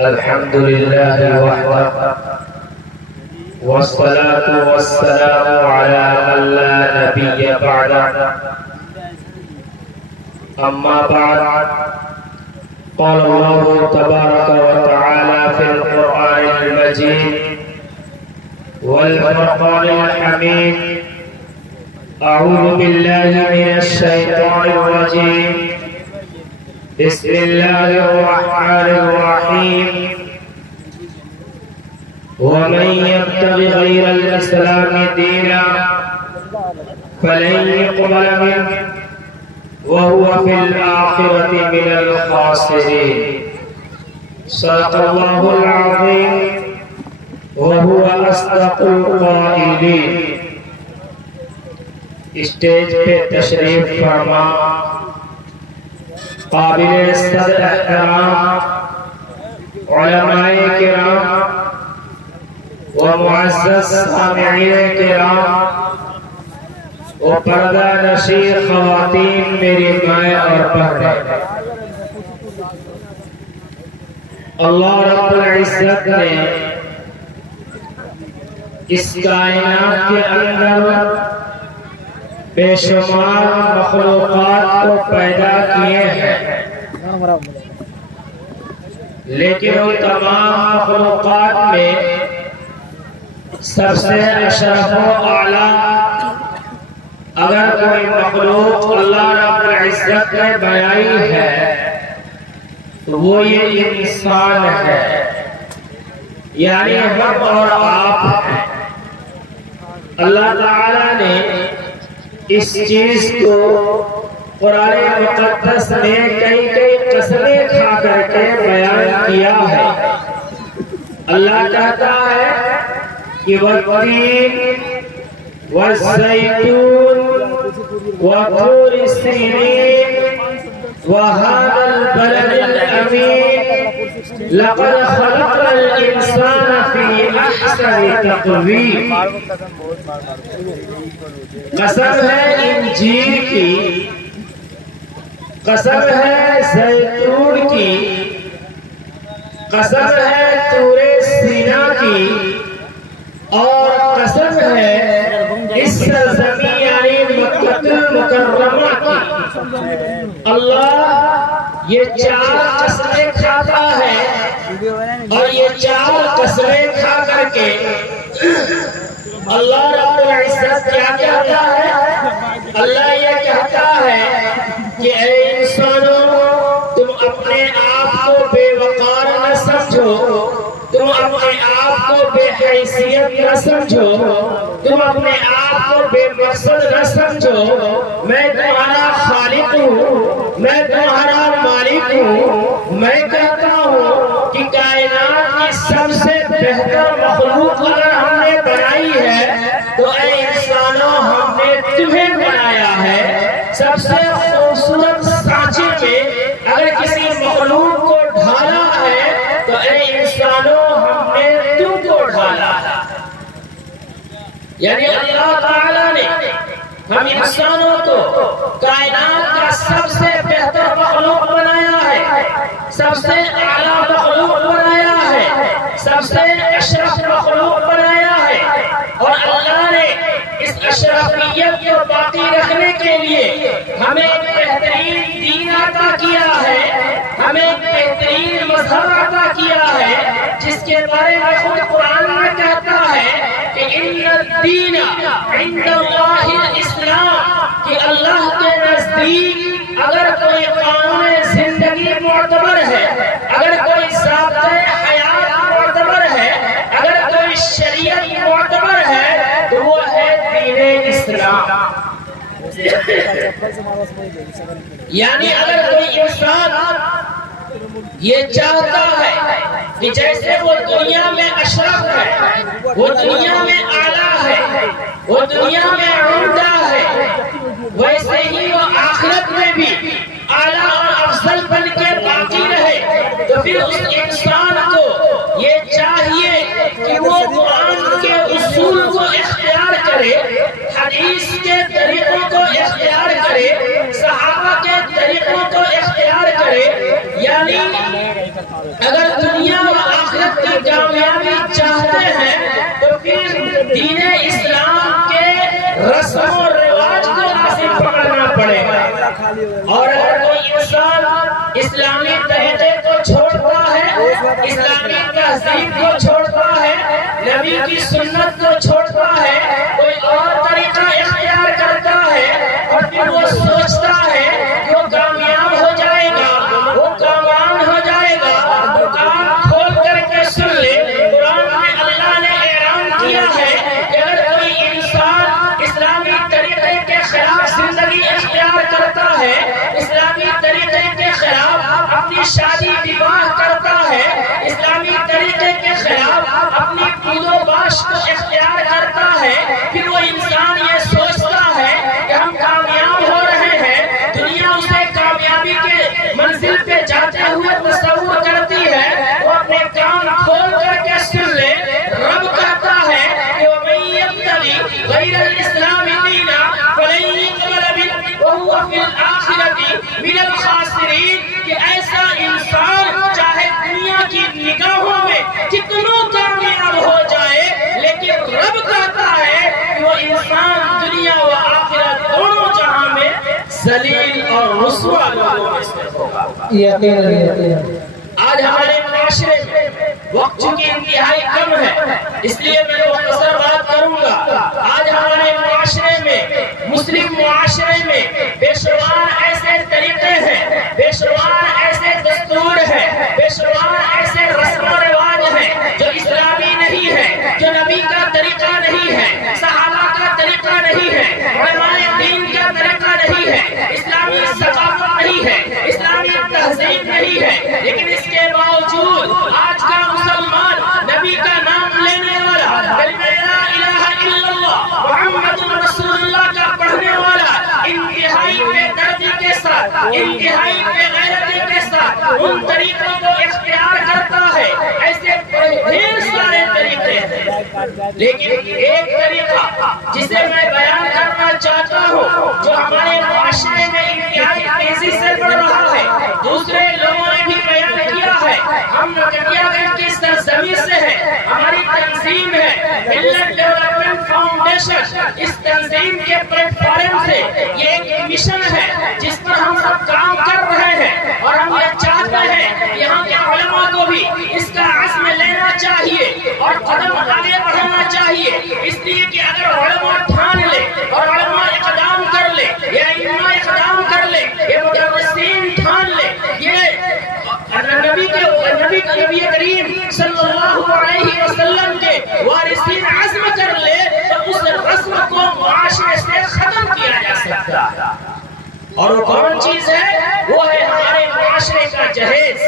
الحمد لله وحده والصلاة والسلام على من لا نبي بعده. أما بعد، قال الله تبارك وتعالى في القرآن المجيد والفرقان الحميد: أعوذ بالله من الشيطان الرجيم. بسم الله الرحمن الرحيم. ومن يبتغ غير الإسلام دينا فلن يقبل منه وهو في الآخرة من الخاسرين. صدق الله العظيم وهو أصدق القائلين. اسٹیج پہ تشریف فرما قابل صدر احترام علماء کرام و معزز سامعین کرام و پردہ نشین خواتین، میری مائیں اور بہنیں، اللہ رب العزت نے اس کائنات کے اندر بے شمار مخلوقات کو پیدا کیے ہیں، لیکن ان تمام مخلوقات میں سب سے اشرف و اعلیٰ اگر کوئی مخلوق اللہ رب العزت نے بنائی ہے تو وہ یہ انسان ہے، یعنی ہم اور آپ ہیں۔ اللہ تعالیٰ نے اس چیز کو قرآن مقدس میں کئی قسمیں کھا کر کے بیان کیا ہے۔ اللہ کہتا ہے کہ والتین والزیتون وطور سینین وهذا البلد الأمين لقد خلقنا الإنسان في أحسن تقويم۔ قسم ہے انجیر کی، قسم ہے زیتون کی، قسم ہے طور سینا کی، اور قسم ہے اس سرزمین یعنی مکہ المکرمہ کی۔ اللہ یہ چار قسمیں کھاتا ہے، اور یہ چار قسمیں کھا کر کے اللہ رب العزت کیا کہتا ہے؟ اللہ یہ کہتا ہے کہ اے انسانوں، تم اپنے آپ کو بے وقار نہ سمجھو، تم اپنے آپ کو بے حیثیت نہ سمجھو، تم اپنے آپ کو بے مقصد نہ سمجھو۔ میں تمہارا خالق ہوں، میں تمہارا مالک ہوں۔ میں کہتا ہوں کہ کائنات کی سب سے بہتر مخلوق اگر ہم نے بنائی ہے تو اے انسانوں، ہم نے تمہیں بنایا ہے۔ سب سے خوبصورت سانچے میں اگر کسی مخلوق کو ڈھالا ہے تو اے انسانوں، ہم نے تم کو ڈھالا ہے۔ یعنی اللہ تعالیٰ نے ہم انسانوں کو کائنات کا سب سے بہتر مخلوق بنایا ہے، سب سے اعلیٰ مخلوق بنایا ہے، سب سے اشرف مخلوق بنایا ہے، اور اللہ نے اس اشرفیت کو باقی رکھنے کے لیے ہمیں ایک بہترین دین عطا کیا ہے، ہمیں ایک بہترین مذہب عطا کیا ہے، جس کے بارے میں خود قرآن میں کہتا ہے کہ ان الدین عند اللہ الاسلام، کہ اللہ کے نزدیک اگر کوئی قانون زندگی معتبر ہے، اگر کوئی ضابطۂ حیات معتبر ہے، اگر کوئی شریعت معتبر ہے تو وہ ہے دین اسلام۔ یعنی اگر کوئی انسان یہ چاہتا ہے کہ جیسے وہ دنیا میں اشرف ہے، وہ دنیا میں اعلیٰ ہے، وہ دنیا میں عمدہ ہے، ویسے ہی وہ آخرت میں بھی اعلیٰ اور افضل بن کے باقی رہے، تو پھر اس انسان کو یہ چاہیے کہ وہ قرآن کے اصول کو اختیار کرے، حدیث کے طریقوں کو اختیار کرے، صحابہ کے طریقوں کو اختیار کرے، یعنی اگر دنیا و آخرت کی کامیابی چاہتے ہیں تو پھر دین اسلام کے رسم و رواج کو لازم پکڑنا پڑے گا. اور اگر کوئی انسان اسلامی طریقے کو چھوڑتا ہے، اسلامی تہذیب کو چھوڑتا ہے، نبی کی سنت کو چھوڑتا ہے، کوئی اور طریقہ اختیار کرتا ہے اور پھر وہ سوچتا ہے کہ وہ کامیاب ہو جائے گا، وہ کامیاب ہو جائے گا، تو کان کھول کر کے سن لے. قرآن میں اللہ نے اعلان کیا ہے کہ اگر کوئی انسان اسلامی طریقے کے خلاف زندگی اختیار کرتا ہے، اسلامی طریقے کے خلاف اپنی شادی نکاح کرتا ہے، اسلامی طریقے کے خلاف اپنی پود و باش کو اختیار کرتا ہے، پھر وہ انسان یہ سوچتا ہے کہ ہم کامیاب ہو رہے ہیں، دنیا اسے کامیابی کے منزل پہ جاتے ہوئے تصور کرتی ہے، وہ اپنے کان کھول کر کے سن لے. رب کہتا ہے کہ وَمَن يَبْتَغِ غَيْرَ الْإِسْلَامِ دِينًا فَلَن يُقْبَلَ مِنْهُ وَهُوَ فِي الْآخِرَةِ مِنَ الْخَاسِرِينَ. کہ ایسا انسان چاہے دنیا کی نگاہوں میں کتنا کامیاب ہو جائے، لیکن رب کہتا ہے کہ وہ انسان دنیا و آخرت دونوں جہاں میں ذلیل اور رسوا لوگوں میں سے ہوگا. آج ہمارے معاشرے میں وقت چونکہ انتہائی کم ہے، اس لیے میں مختصر بات کروں گا. آج ہمارے معاشرے میں، مسلم معاشرے میں بے شمار ایسے طریقے ہیں، بے شمار ایسے دستور ہیں، بے شمار ایسے رسم و رواج ہیں جو اسلامی نہیں ہے، جو نبی کا طریقہ نہیں ہے، صحابہ کا طریقہ نہیں ہے، علماء دین کا طریقہ نہیں ہے، اسلامی ثقافت نہیں ہے، اسلامی تہذیب نہیں ہے. لیکن اس کے باوجود آج کا مسلمان نبی کا نام لینے والا، کلمہ لا الہ الا اللہ محمد رسول اللہ کا پڑھنے والا، انتہائی بے دردی کے ساتھ، انتہائی بے غیرتی کے ساتھ ان طریقوں کو اختیار کرتا ہے. ایسے ڈھیر سارے طریقے ہیں، لیکن ایک طریقہ جسے میں بیان کرنا چاہتا ہوں جو ہمارے معاشرے میں انتہائی تیزی سے بڑھ رہا ہے، دوسرے لوگوں نے بھی بیان کیا ہے. ہم نکٹیا گنج کی سرزمین سے ہیں، ہماری تنظیم ہے ملت ڈیولپمنٹ فاؤنڈیشن. اس تنظیم کے پلیٹ فارم سے یہ ایک مشن ہے جس پر ہم سب کام کر رہے ہیں، اور ہم یہ چاہتے ہیں یہاں کے علماء کو بھی اس کا عزم لینا چاہیے اور قدم آگے بڑھانا چاہیے. اس لیے کہ اگر علماء ٹھان لے اور علماء اقدام کر لے، یا علماء اقدام کر لے، یہ مدرسین ٹھان لے، یہ نبی کریم صلی اللہ علیہ وسلم کے وارثین عزم کر لے، تو اس رسم کو معاشرے سے ختم کیا جا سکتا ہے. اور وہ کون چیز ہے؟ وہ ہے ہمارے معاشرے کا جہیز.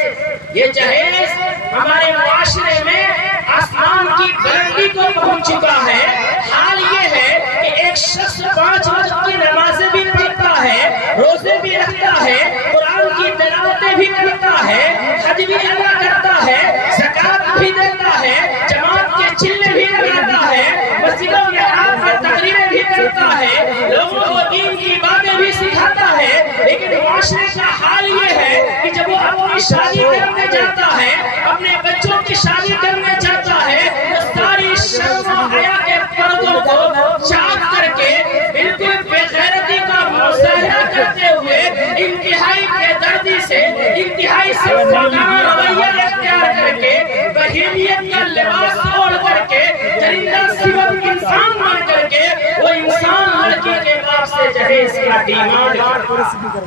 یہ جہیز ہمارے معاشرے میں آسمان کی بلندی کو پہنچ چکا ہے. حال یہ ہے کہ ایک شخص 5 وقت کی نمازیں بھی پڑھتا ہے، روزے بھی رکھتا ہے، قرآن کی تلاوتیں بھی کرتا ہے، حج بھی ادا کرتا ہے، زکات بھی دیتا ہے، جماعت کے چلے بھی لگاتا ہے، مسجدوں میں آ کر تقریریں بھی کرتا ہے، لوگوں کو دین کی باتیں بھی سکھاتا ہے. لیکن معاشرے کا حال یہ ہے کہ جب وہ اپنی شادی کرنے جاتا ہے، اپنے بچوں کی شادی کرنے جاتا ہے، تو ساری شرم و حیا کے پردوں کو چاک کر کے بالکل بے غیرتی کا مظاہرہ کرتے ہوئے انتہائی بے دردی سے، انتہائی صفاقانہ رویہ اختیار کر کے، بہیمیت کا لباس اوڑھ کر کے، درندہ صفت انسان بن کر کے وہ انسان لڑکی کے باپ سے جہیز کا ڈیمانڈ کرتا.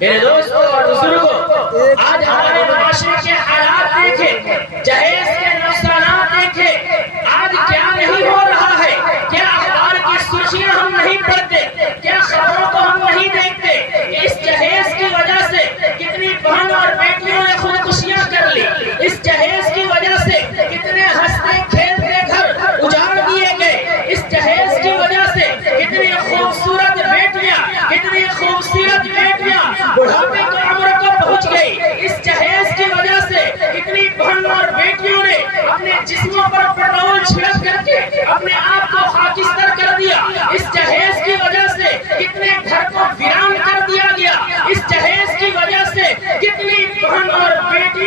میرے دوستوں اور بزرگوں، آج ہمارے معاشرے کے حالات دیکھیں، جہیز کے نقصانات دیکھیں. آج کیا نہیں ہو رہا ہے؟ کیا اخبار کی سرخیاں ہم نہیں پڑھتے؟ کیا خبروں کو ہم نہیں دیکھتے کہ اس جہیز کی وجہ سے کتنی بہن اور بیٹیوں نے خودکشیاں کر لی؟ اس جہیز کی وجہ سے کتنے ہنستے کھیلتے گھر اجاڑ دیے گئے؟ اس جہیز کی وجہ سے کتنی خوبصورت بیٹیاں، کتنی خوبصورت بیٹیاں بڑھاپے کی عمر کو پہنچ گئی. اس جہیز کی وجہ سے کتنی بہن اور بیٹیوں نے اپنے جسموں پر پیٹرول چھڑک کر کے اپنے آپ کو خاکستر کر دیا. اس جہیز کی وجہ سے کتنے گھر کو ویران کر دیا گیا. اس جہیز کی وجہ سے کتنی بہن اور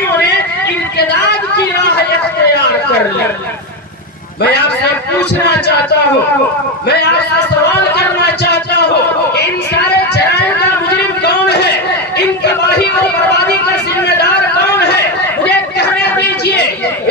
بیٹیوں نے انقلاب کی راہ اختیار کر لی. میں آپ سے پوچھنا چاہتا ہوں, میں آپ سے سوال کرنا چاہتا ہوں, ان سارے جرائم کا مجرم کون ہے؟ ان تباہی اور بربادی کا ذمہ دار کون ہے؟ مجھے کہنے دیجئے.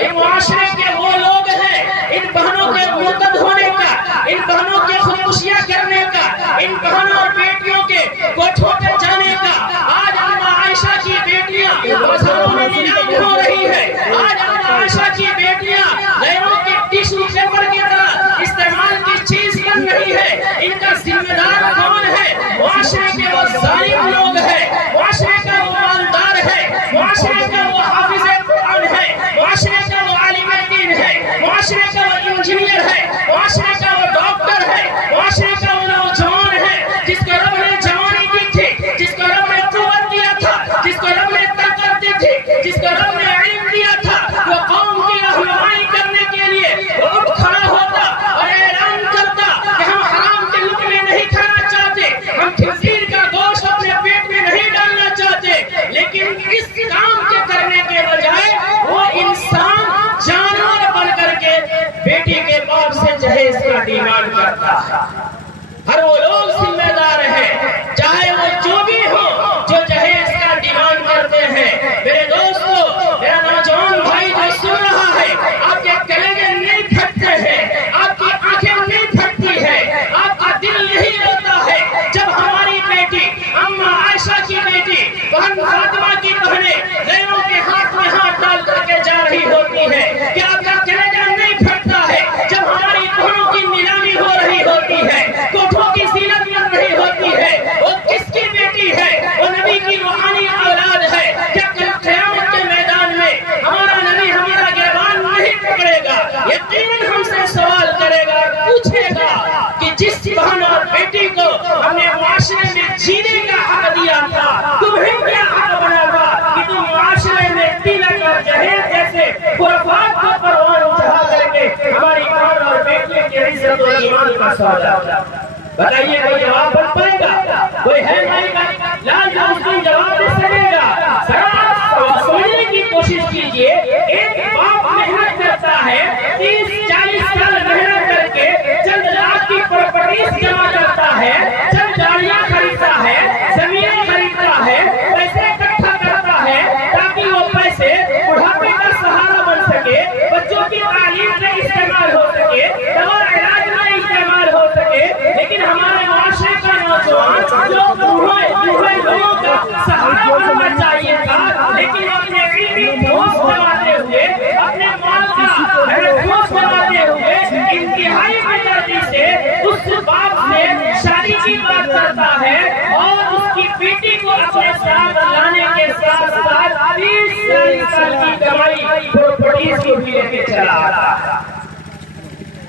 یہ معاشرے کے وہ لوگ ہیں, ان بہنوں کے مرتد ہونے کا, ان بہنوں کے خودکشیاں کرنے کا, ان بہنوں اور بیٹیوں کے کوٹھوں پہ جانے کا. آج اماں عائشہ کی بیٹیاں بازاروں میں نیلام ہو رہی ہے. آج اماں عائشہ کی بیٹیاں غیروں کے ٹیشو پیپر کی طرح استعمال کی چیز بن رہی ہے. ان کا ذمہ دار کون ہے؟ معاشرے کے وہ ظالم لوگ ہیں, معاشرے کا وہ مالدار ہے, معاشرے کا وہ حافظ قرآن ہے, معاشرے کا وہ عالم دین ہے, معاشرے کا وہ انجینئر ہے, معاشرے کا وہ ڈاکٹر ہے, معاشرے کا وہ نوجوان ہے جس کو رب نے جوانی دی تھی, جس کو رب نے قوت دیا تھا, جس کو رب نے طاقت دی تھی, جس کو رب نے علم دیا تھا. وہ قوم کی رہنمائی کرنے کے لیے وہ اٹھ کھڑا ہوتا اور اعلان کرتا کہ ہم حرام کے لقمے نہیں کھانا چاہتے, ہم خنزیر کا گوشت اپنے پیٹ میں نہیں ڈالنا چاہتے. لیکن اس کام کے کرنے کے بجائے وہ انسان جانور بن کر کے بیٹی کے باپ سے جہیز کا ڈیمانڈ کرتا ہے. ہر وہ لوگ ذمہ دار ہیں, چاہے وہ جو بھی ہو, جو جہیز کا ڈیمانڈ کرتے ہیں. میرے دوستو, میرا نوجوان بھائی جو سن رہا ہے, آپ کے کلیجے نہیں پھٹتے ہیں, آپ کی آنکھیں نہیں پھٹتی ہیں, آپ کا دل نہیں روتا ہے جب ہماری بیٹی اماں عائشہ کی بیٹی بہن فاطمہ کی بہنیں غیروں کے ہاتھ میں ہاتھ ڈال کر کے جا رہی ہوتی ہیں؟ کیا آپ کا کلیجہ نہیں پھٹتا ہے جب ہماری بہنوں کی نیلامی ہو رہی ہوتی ہے, کوٹھوں کی زینت بن رہی ہوتی ہے؟ وہ کس کی بیٹی ہے؟ وہ نبی کی روحانی اولاد ہے. کیا کل قیامت کے میدان میں ہمارا نبی ہمارا گریبان نہیں پکڑے گا؟ یقیناً ہم سے سوال کرے گا, پوچھے گا کہ جس بہن اور بیٹی کو ہم نے معاشرے میں جینے کا حق دیا تھا, تمہیں کیا حق بنا تھا کہ تم معاشرے میں تلک اور جہیز جیسے خرافات کو پروان چڑھا کر کے ہماری بہن اور بیٹیوں کی عزت و ایمان کا سودا؟ بتائیے, کوئی جواب بن پائے گا؟ کوئی ہے لال مسلم جواب دے سکے گا؟ سمجھنے کی کوشش کیجئے. ایک باپ محنت کرتا ہے, 30-40 سال محنت کر کے چند لاکھ کی پراپرٹیز جمع کرتا ہے, چند گاڑیاں خریدتا ہے, زمینیں خریدتا ہے, پیسے اکٹھا کرتا ہے تاکہ وہ پیسے بڑھاپے کا سہارا بن سکے, بچوں کی تعلیم میں استعمال ہو سکے, دوا علاج میں استعمال ہو سکے. لیکن ہمارے معاشرے کا نوجوان جو لوگوں کا سہارا بننا چاہیے تھا, لیکن اپنے علمی ٹھوس بناتے ہوئے, اپنے مال کا ٹھوس بناتے ہوئے انتہائی بےدردی سے اس باپ سے شادی کی بات کرتا ہے اور اس کی بیٹی کو اپنے ساتھ لانے کے ساتھ ساتھ 30 سال کی کمائی پراپرٹیز کو بھی لے کے چلا آتا ہے.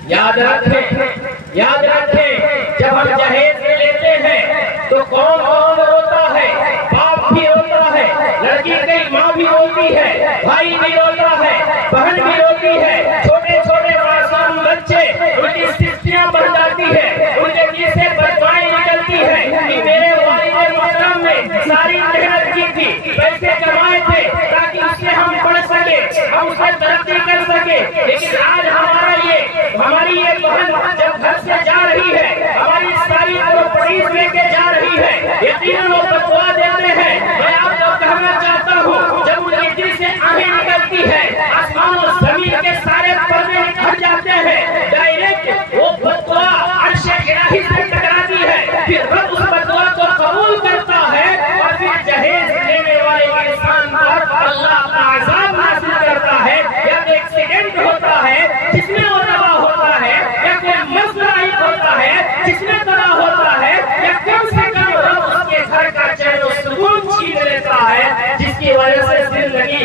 یاد رکھیں, جب ہم جہیز لیتے ہیں تو کون روتا ہے؟ باپ بھی روتا ہے, لڑکی کی ماں بھی روتی ہے, بھائی بھی روتا ہے, بہن بھی روتی ہے, چھوٹے چھوٹے معصوم بچے, ان کی سستیاں بن جاتی ہے, ان کے منہ سے بددعائیں نکلتی ہے کہ میرے والد محترم نے ساری محنت کی تھی, پیسے کمائے تھے تاکہ اس سے ہم پڑھ سکے, ہم اس سے ترقی کر سکے. لیکن آج ہماری یہ بہن جب گھر سے جا رہی ہے, ہماری ساری پراپرٹیز لے کے جا رہی ہے, یقیناً وہ بددعا دیتے ہیں. میں آپ کو کہنا چاہتا ہوں, جب ان کے دل سے آہیں نکلتی ہے, آسمان و زمین کے سارے پردے ہٹ جاتے ہیں, ڈائریکٹ وہ بددعا عرش الہی سے ٹکراتی ہے, پھر رب اس بددعا کو قبول کرتا ہے اور پھر جہیز لینے والے انسان پر اللہ کا عذاب نازل کرتا ہے. یا ایکسیڈنٹ ہوتا ہے جس میں وہ تباہ ہوتا ہے, یا کوئی مسئلہ ہوتا ہے جس میں تباہ ہوتا ہے, یا کم سے کم رب اس کے گھر کا چین و سکون چھین لیتا ہے, جس کی وجہ سے زندگی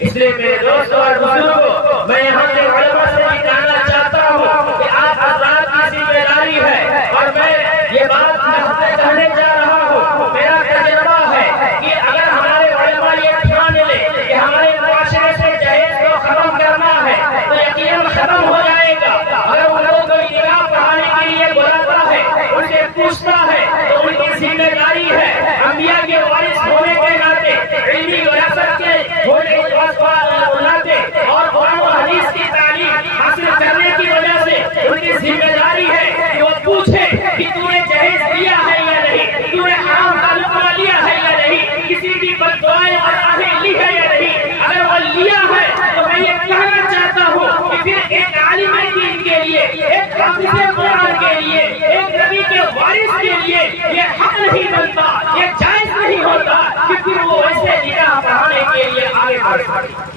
اس لیے میرے دوستوں اور بزرگوں, میں یہاں کے علماء سے بھی جاننا چاہتا ہوں کہ آپ حضرات کی ذمہ داری ہے, اور میں یہ بات کہنے جا رہا ہوں, میرا تجربہ ہے کہ اگر ہمارے علماء یہ ٹھان لے کہ ہمارے معاشرے سے جہیز کو ختم کرنا ہے تو یقیناً ختم ہو جائے گا. اگر ان لوگوں کو نکاح پڑھانے کے لیے بلاتا ہے, ان سے پوچھتا ہے, تو ان کی ذمہ داری ہے انبیاء کے وارث ہونے کے ناطے علمی دعائیں اور آہیں لی ہے یا نہیں؟ اگر وہ لیا ہے تو میں یہ کہنا چاہتا ہوں کہ پھر ایک عالم دین کے لیے، ایک حافظ قرآن کے لیے، ایک نبی کے وارث کے لیے یہ حق نہیں بنتا، یہ جائز نہیں ہوتا کہ پھر وہ ایسے نکاح پڑھانے کے لیے آگے بڑھ سکے۔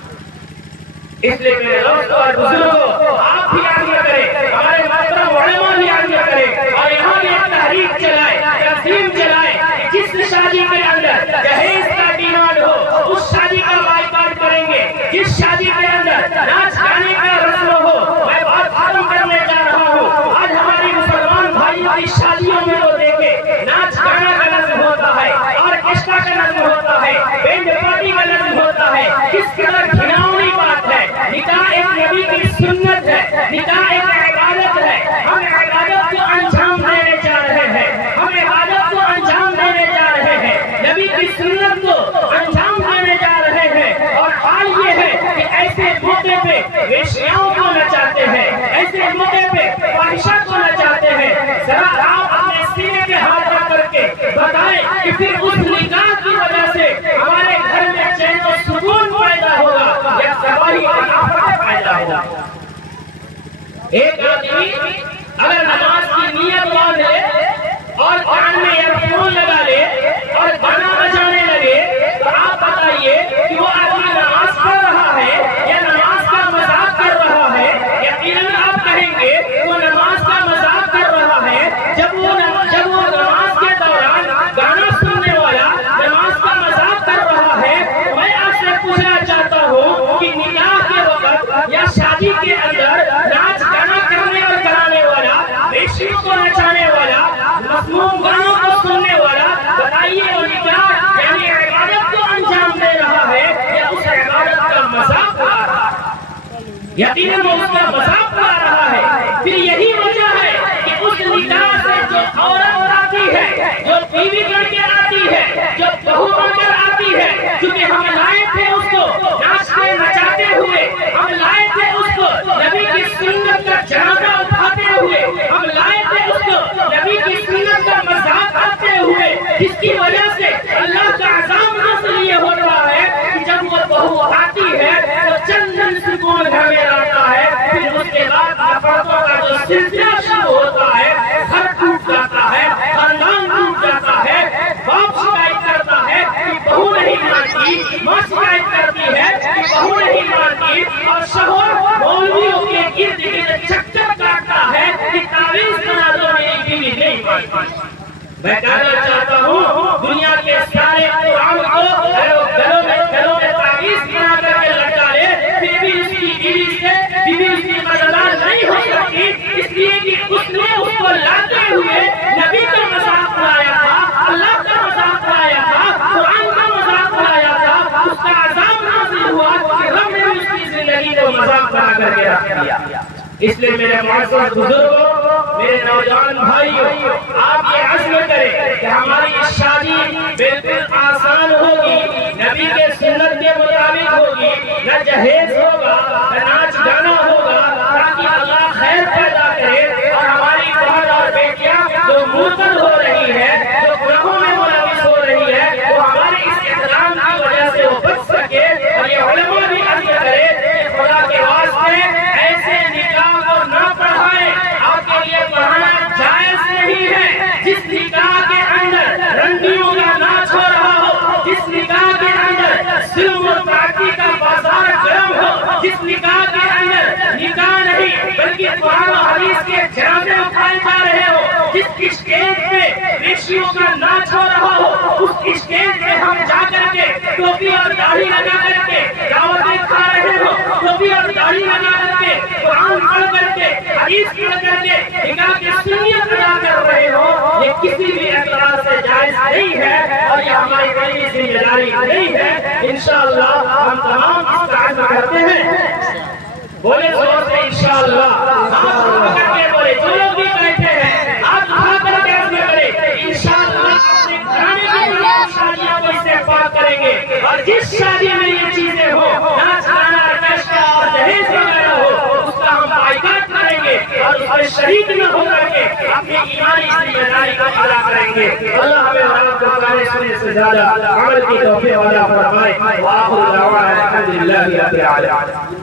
اس لیے میرے دوستوں اور بزرگوں، آپ بھی آگے کریں، ہمارے محترم علماء بھی آگے کریں، اور یہاں بھی ایک تحریک چلائے، تنظیم چلائے، جس شادی کے اندر جہیز کا ڈیمانڈ ہو اس شادی کا بائیکاٹ کریں گے، جس شادی کے اندر ناچ گانے کا رسم ہو۔ میں بات ختم کرنے جا رہا ہوں، آج ہماری مسلمان بھائیوں کی شادیوں میں تو دیکھیں ناچ گانا کا رسم ہوتا ہے، آرکیسٹرا کا رسم ہوتا ہے، بینڈ پارٹی کا رسم ہوتا ہے۔ کس قدر گھناؤنی بات ہے۔ نکاح ایک نبی کی سنت ہے، نکاح ایک عبادت ہے، ہم عبادت کو انجام دینے جا رہے ہیں، ہم عبادت کو انجام دینے جا رہے ہیں، نبی کی سنت کو انجام دینے جا رہے ہیں۔ اور حال یہ ہے کہ ایسے موقع پہ ویشیاؤں کو نچاتے ہیں، ایسے موقع پہ فاحشہ کو نچاتے ہیں۔ ذرا آپ اپنے سینے کے ہاتھ رکھ کر کے بتائیں کہ پھر اس نکاح کی وجہ سے ہمارے گھر میں چین و سکون پیدا ہوگا یا تباہی اور آفت پیدا ہوگا؟ ایک آدمی اگر نماز کی نیت باندھ لے اور کان میں ایئر فون لگا لے اور گانا بجانے لگے تو آپ بتائیے کہ وہ آدمی نماز پڑھ رہا ہے یا نماز کا مذاق کر رہا ہے؟ یقیناً آپ کہیں گے وہ نماز کا مذاق کر رہا ہے۔ جب وہ نماز کے دوران گانا سننے والا نماز کا مذاق کر رہا ہے، میں آپ سے پوچھنا چاہتا ہوں کہ نکاح کے وقت یا شادی کے اندر ناچ گانا کرنے اور کرانے والا، ویشیوں کو نچانے والا، مسموم گانوں کو سننے والا، بتائیے وہ نکاح یعنی عبادت کو انجام دے رہا ہے یا اس عبادت کا مذاق اڑا رہا ہے؟ یقیناً وہ اس کا مذاق اڑا رہا ہے۔ پھر یہی وجہ ہے کہ اس نکاح سے جو عورت آتی ہے، جو بیوی بن کے آتی ہے، جو بہو بن کر آتی ہے، کیونکہ ہم لائے تھے اس کو ناچتے نچاتے ہوئے، ہم لائے تھے اس کو نبی کی سنت کا جنازہ اٹھاتے ہوئے، ہم لائے تھے اس کو نبی کی سنت کا مذاق کرتے ہوئے، جس کی وجہ سے اللہ کا عذاب نازل یہ ہو رہا ہے کہ جب وہ بہو آتی ہے تو چندن سکون گھر میں آتا ہے، پھر اس کے بعد نفرتوں کا جو سلسلہ شروع ہوتا ہے، گھر ٹوٹ جاتا ہے، خاندان ٹوٹ جاتا ہے، باپ شکایت کرتا ہے کہ بہو نہیں مانتی، ماں شکایت کرتی ہے کہ بہو نہیں مانتی، اور شوہر مولویوں کے گرد گرد چکر کاٹتا ہے کہ تعویذ بنا دو میری بیوی نہیں مانتی۔ میں کہنا چاہتا ہوں دنیا کے سارے قرآن کو گلوں میں تعویذ بنا کر کے لٹکا لے، پھر بھی اس کی بیوی اس کی مددگار نہیں ہو سکتی، اس لیے کہ اس نے اس کو لاتے ہوئے نبی کا مذاق اڑایا تھا، اللہ کا مذاق اڑایا تھا، قرآن کا مذاق اڑایا تھا، اس کا عذاب نازل ہوا کہ رب نے اس کی زندگی کو مذاق بنا کر کے رکھ دیا۔ اس لیے میرے معزز بزرگوں، میرے نوجوان بھائیوں، آپ یہ عزم کریں کہ ہماری شادی بالکل آسان ہوگی، نبی کے سنت کے مطابق ہوگی، نہ جہیز ہوگا، نہ ناچ گانا ہوگا، تاکہ اللہ خیر پیدا کرے اور ہماری بہن اور بیٹیاں جو مرتد ہو رہی ہے، جو گناہوں میں ملوث ہو رہی ہے، وہ ہمارے اس اقدام کی وجہ سے وہ بچ سکے۔ اور یہ علماء بھی عزم کرے کہ خدا کے واسطے ایسے نکاح کو نہ پڑھائیں، آپ کے لیے پڑھانا جائز نہیں ہے۔ جس نکاح کے اندر رنڈیوں کا ناچ ہو رہا ہو، جس نکاح کے اندر ظلم و تعدی کا بازار گرم ہو، جس نکاح کے اندر نکاح نہیں بلکہ قرآن و حدیث کے جنازے اٹھائے جا رہے ہو، جس اسٹیج پہ ویشیوں کا ناچ ہو رہا ہو، اس اسٹیج پہ ہم جا کر کے ٹوپی اور داڑھی لگا کر کے دعوتیں کھا رہے ہو، ٹوپی اور داڑھی لگا کر کے قرآن پڑھ کر کے حدیث پڑھ کر کے نکاح کی سنت ادا کر رہے ہو، یہ کسی بھی اعتبار سے جائز نہیں ہے اور یہ ہماری بڑی ذمہ داری نہیں ہے۔ انشاءاللہ ہم تمام اس کا عزم کرتے ہیں، بولے زور سے انشاءاللہ، ہاتھ اٹھا کر کے بولے، جو لوگ بھی بیٹھے ہیں ہاتھ اٹھا کر کے عزم کرے انشاءاللہ اپنے گھرانے کی تمام شادیوں کو اس سے پاک کریں گے، اور جس شادی میں یہ چیزیں ہو، ناچ گانا آرکیسٹرا اور جہیز وغیرہ ہو، اس کا ہم بائیکاٹ کریں گے۔ اور اس میں شریک نہ ہو کر کے اپنی ایمانی ذمہ داری کو ادا کریں گے. اللہ ہمیں اور آپ کو قرآن سننے سے زیادہ عمل کی توفیق عطا فرمائے. وآخر دعوانا الحمد للہ رب العالمین.